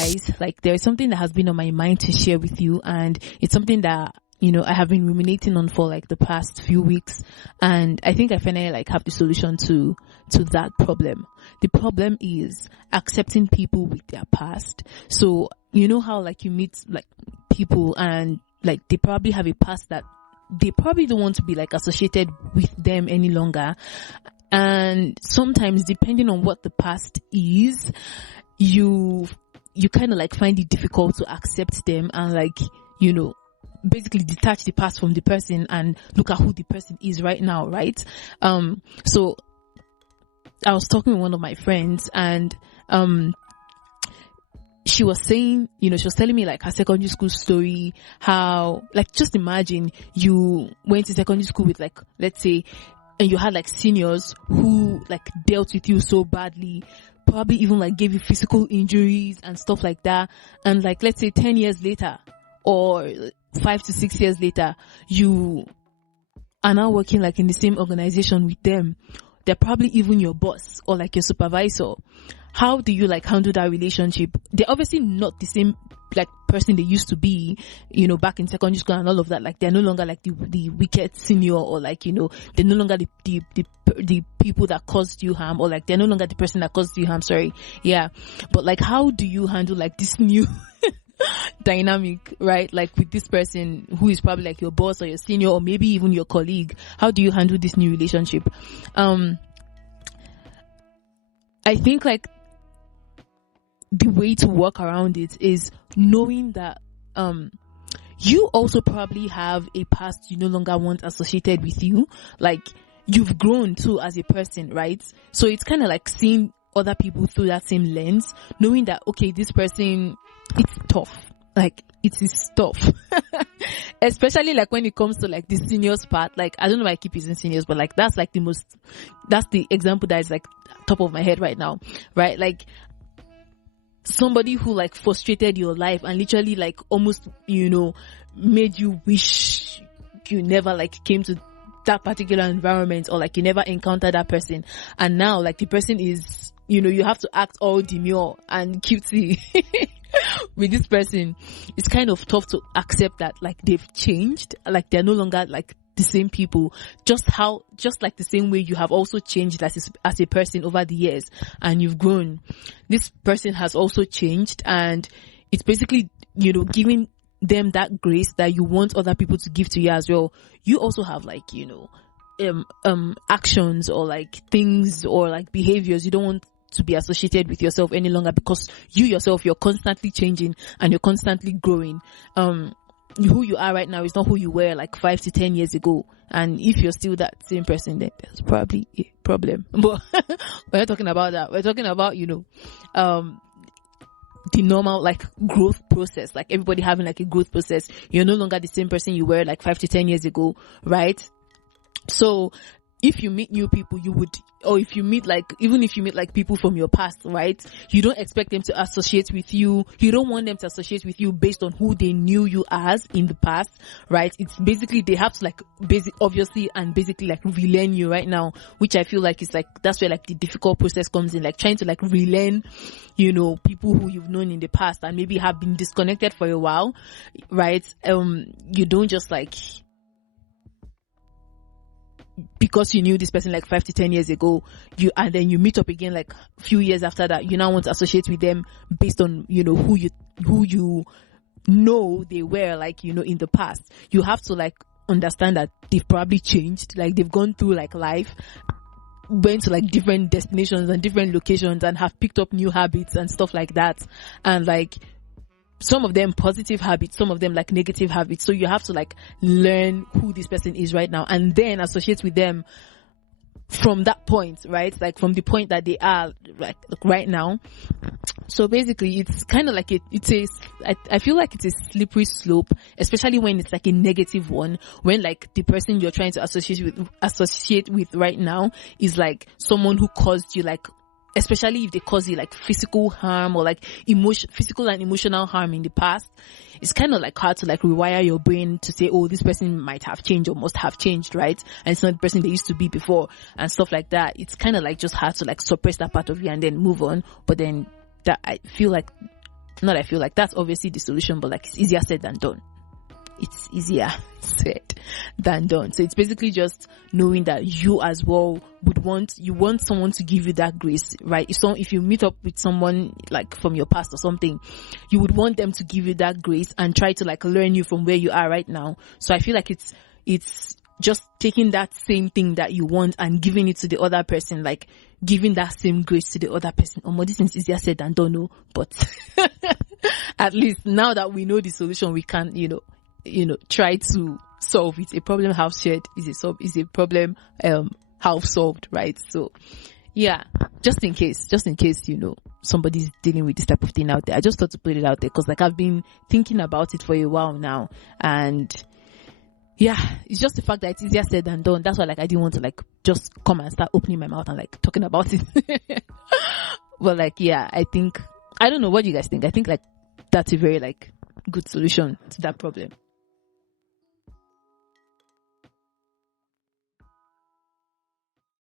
guys, like there's something that has been on my mind to share with you, and it's something that I have been ruminating on for like the past few weeks, and I think I finally like have the solution to that problem. The problem is accepting people with their past. So you know how like you meet like people and like they probably have a past that they probably don't want to be like associated with them any longer. And sometimes depending on what the past is, you kind of like find it difficult to accept them and like, basically detach the past from the person and look at who the person is right now, right? So I was talking with one of my friends, and she was saying, she was telling me like her secondary school story, how like, just imagine you went to secondary school with like, let's say, and you had like seniors who like dealt with you so badly, probably even like gave you physical injuries and stuff like that. And like, let's say 10 years later or 5 to 6 years later, you are now working like in the same organization with them. They're probably even your boss or like your supervisor. How do you like handle that relationship? They're obviously not the same like person they used to be, back in secondary school and all of that. Like they're no longer like the wicked senior, or like, they're no longer the people that caused you harm, or like they're no longer the person that caused you harm. Sorry. Yeah. But like, how do you handle like this new dynamic, right? Like with this person who is probably like your boss or your senior or maybe even your colleague. How do you handle this new relationship? I think like the way to work around it is knowing that you also probably have a past you no longer want associated with you. Like you've grown too as a person, right? So it's kind of like seeing other people through that same lens, knowing that, okay, this person, it's tough. Like it is tough. Especially like when it comes to like the seniors part. Like I don't know why I keep using seniors, but like that's the example that is like top of my head right now, right? Like somebody who like frustrated your life and literally like almost, made you wish you never like came to that particular environment, or like you never encountered that person. And now like the person is, you have to act all demure and cutesy with this person. It's kind of tough to accept that like they've changed, like they're no longer like the same people, just like the same way you have also changed as a person over the years and you've grown. This person has also changed, and it's basically, giving them that grace that you want other people to give to you as well. You also have like, actions or like things or like behaviors you don't want to be associated with yourself any longer, because you yourself, you're constantly changing and you're constantly growing. Who you are right now is not who you were like 5 to 10 years ago. And if you're still that same person, then there's probably a problem. But we're not talking about that. We're talking about, the normal like growth process, like everybody having like a growth process. You're no longer the same person you were like 5 to 10 years ago, right? So if you meet new people, even if you meet like people from your past, right? You don't expect them to associate with you. You don't want them to associate with you based on who they knew you as in the past, right? It's basically, they have to like obviously like relearn you right now, which I feel like is like, that's where like the difficult process comes in, like trying to like relearn, people who you've known in the past and maybe have been disconnected for a while, right? You don't just like, because you knew this person like 5 to 10 years ago, and then you meet up again like a few years after that, you now want to associate with them based on, who you know they were like, in the past. You have to like understand that they've probably changed, like they've gone through like life, went to like different destinations and different locations and have picked up new habits and stuff like that. And like, some of them positive habits, some of them like negative habits. So you have to like learn who this person is right now and then associate with them from that point, right? Like from the point that they are like right now. So basically it's kind of like I feel like it's a slippery slope, especially when it's like a negative one, when like the person you're trying to associate with right now is like someone who caused you like, especially if they cause you like physical harm or like physical and emotional harm in the past. It's kind of like hard to like rewire your brain to say, oh, this person might have changed or must have changed, right? And it's not the person they used to be before and stuff like that. It's kind of like just hard to like suppress that part of you and then move on. But then that, I feel like Not I feel like that's obviously the solution, but like it's easier said than done. It's easier said than done. So it's basically just knowing that you as well want someone to give you that grace, right? If you meet up with someone like from your past or something, you would want them to give you that grace and try to like learn you from where you are right now. So I feel like it's just taking that same thing that you want and giving it to the other person, like giving that same grace to the other person. This is easier said than done, no, but at least now that we know the solution, we can, try to solve it. A problem half shared is a problem half solved, right? So yeah, just in case somebody's dealing with this type of thing out there, I just thought to put it out there because like I've been thinking about it for a while now, and yeah, it's just the fact that it's easier said than done. That's why like I didn't want to like just come and start opening my mouth and like talking about it. But like yeah, I don't know, what do you guys think? I think like that's a very like good solution to that problem.